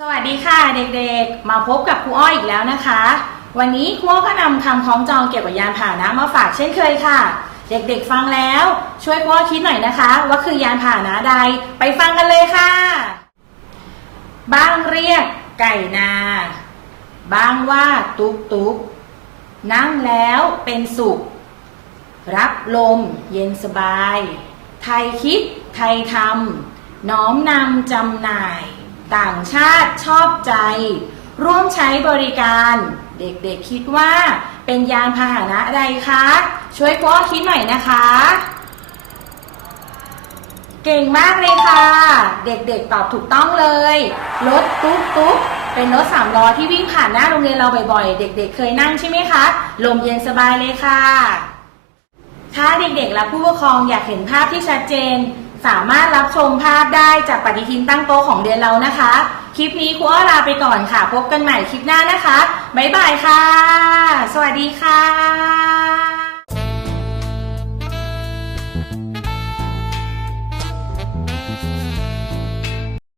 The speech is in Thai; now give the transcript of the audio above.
สวัสดีค่ะเด็กๆ มาพบกับครูอ้อยอีกแล้วนะคะ วันนี้ครูอ้อยก็นำคำคล้องจองเกี่ยวกับยานพาหนะมาฝากเช่นเคยค่ะ เด็กๆฟังแล้วช่วยครูอ้อยคิดหน่อยนะคะ ว่าคือยานพาหนะใดไปฟังกันเลยค่ะ บ้างเรียกไก่นา บ้างว่าตุ๊กตุ๊กนั่งแล้วเป็นสุข รับลมเย็นสบาย ไทยคิดไทยทำน้อมนำจำหน่าย ต่างชาติชอบใจ ร่วมใช้บริการ เด็กๆคิดว่าเป็นยานพาหนะใดคะ ช่วยพ่อคิดหน่อยนะคะ เก่งมากเลยค่ะ เด็กๆตอบถูกต้องเลย รถตุ๊กตุ๊กเป็นรถสามล้อที่วิ่งผ่านหน้าโรงเรียนเราบ่อยๆ เด็ก ๆ เคยนั่งใช่ไหมคะ ลมเย็นสบายเลยค่ะ ถ้าเด็กๆและผู้ปกครองอยากเห็นภาพที่ชัดเจน สามารถรับชมภาพได้จากปฏิทินตั้งโต๊ะของเรียนเรานะคะ คลิปนี้ครูอ้อลาไปก่อนค่ะ พบกันใหม่คลิปหน้านะคะ บ๊ายบายค่ะ สวัสดีค่ะ